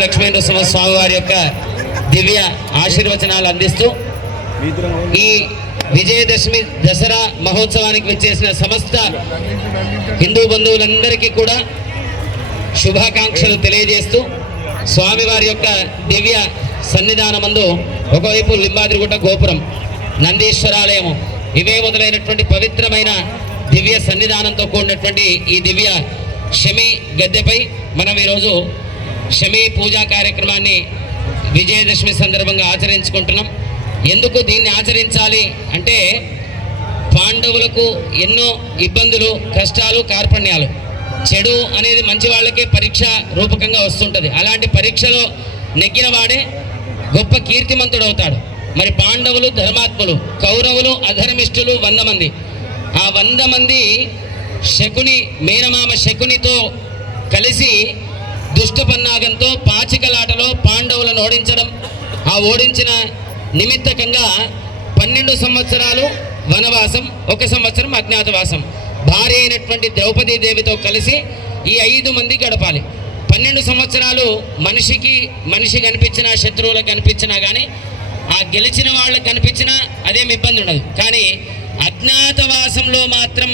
నరసింహ స్వామి వారి యొక్క దివ్య ఆశీర్వచనాలు అందిస్తూ ఈ విజయదశమి దసరా మహోత్సవానికి వచ్చేసిన సమస్త హిందూ బంధువులందరికీ కూడా శుభాకాంక్షలు తెలియజేస్తూ స్వామివారి యొక్క దివ్య సన్నిధానమందు ఒకవైపు లింబాద్రిగుట్ట గోపురం నందీశ్వరాలయము ఇవే మొదలైనటువంటి పవిత్రమైన దివ్య సన్నిధానంతో కూడినటువంటి ఈ దివ్య షమి గద్దెపై మనం ఈరోజు షమీ పూజా కార్యక్రమాన్ని విజయదశమి సందర్భంగా ఆచరించుకుంటున్నాం. ఎందుకు దీన్ని ఆచరించాలి అంటే పాండవులకు ఎన్నో ఇబ్బందులు కష్టాలు కార్పణ్యాలు. చెడు అనేది మంచి వాళ్ళకే పరీక్ష రూపకంగా వస్తుంటుంది. అలాంటి పరీక్షలో నెగ్గిన వాడే గొప్ప కీర్తిమంతుడు అవుతాడు మరి పాండవులు ధర్మాత్ములు కౌరవులు అధర్మిష్ఠులు వంద మంది. ఆ వంద మంది శకుని మేనమామ శకునితో కలిసి దుష్టపన్నాగంతో పాచికలాటలో పాండవులను ఓడించడం ఆ ఓడించిన నిమిత్తకంగా పన్నెండు సంవత్సరాలు వనవాసం ఒక సంవత్సరం అజ్ఞాతవాసం. భార్య అయినటువంటి ద్రౌపదీ దేవితో కలిసి ఈ ఐదు మంది గడపాలి. పన్నెండు సంవత్సరాలు మనిషికి మనిషి కనిపించినా శత్రువులకు కనిపించినా కానీ ఆ గెలిచిన వాళ్ళకి కనిపించినా అదేం ఇబ్బంది ఉండదు. కానీ అజ్ఞాతవాసంలో మాత్రం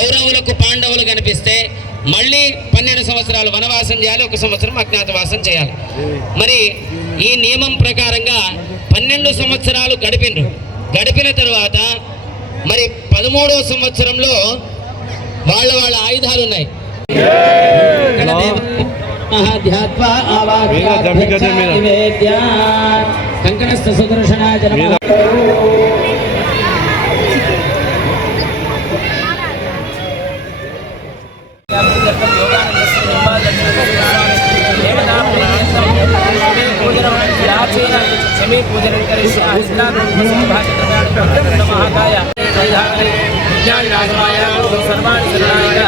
కౌరవులకు పాండవులు కనిపిస్తే మళ్ళీ పన్నెండు సంవత్సరాలు వనవాసం చేయాలి ఒక సంవత్సరం అజ్ఞాతవాసం చేయాలి. మరి ఈ నియమం ప్రకారంగా పన్నెండు సంవత్సరాలు గడిపిండ్రు గడిపిన తరువాత మరి పదమూడవ సంవత్సరంలో వాళ్ళ వాళ్ళ ఆయుధాలు ఉన్నాయి. ఇక్కడ దేవ- महाकाय विज्ञाननाशमाय ॐ सर्वाणि शरणाय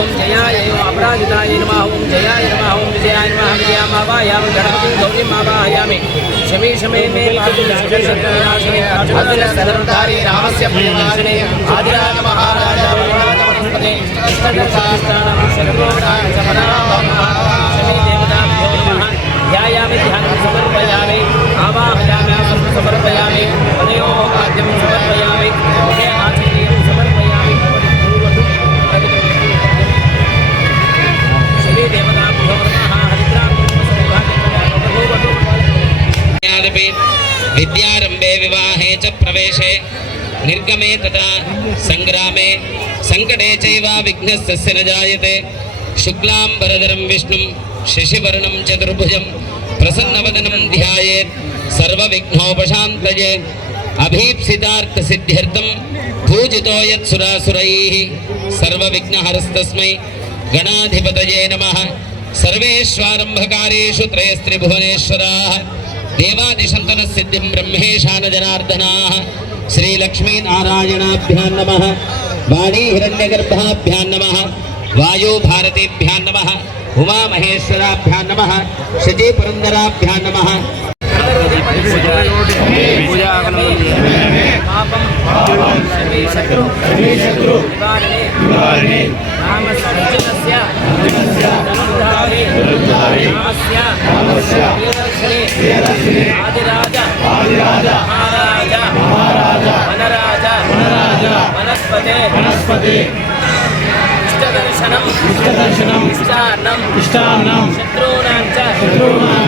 ॐ जयाय ॐ अपराजिताय नमः ॐ जयाय नमः ॐ विजयाय नमः विजयामावायामि गणपतिं गौरीम् आवाहयामि शमे शमे मे पातु शत्रुविनाशिने अखिलसर्वधारी रामस्य प्रियवासिने आदिराज महाराज यादपि विद्यारम्भे विवाहे च प्रवेशे निर्गमे तथा सङ्ग्रामे सङ्कटे चैव विघ्नस्तस्य न जायते शुक्लाम्बरधरं विष्णुं शशिवर्णं चतुर्भुजं प्रसन्नवदनं ध्यायेत् सर्वविघ्नोपशान्तये अभीप्सितार्थसिद्ध्यर्थं पूजितो यत्सुरासुरैः सर्वविघ्नहरस्तस्मै गणाधिपतये नमः सर्वेष्वारम्भकारेषु त्रयस्त्रिभुवनेश्वराः देवादिशन्तनसिद्धिं ब्रह्मेशानजनार्दनाः श्रीलक्ष्मीनारायणाभ्यां नमः वाणीहिरण्यगर्भाभ्यां नमः वायुभारतीभ्यां नमः उमामहेश्वराभ्यां नमः शचीपुरन्दराभ्यां नमः पापं शमे शत्रु निवारणे रामस्य धनुर्धारे रामस्य प्रियदर्शने వనస్పతే. వనస్పతి. ఇష్టదర్శనం. ఇష్టదర్శనం. ఇష్టాన్నం ఇష్టాన్నం శత్రూణాం చ శత్రూణాం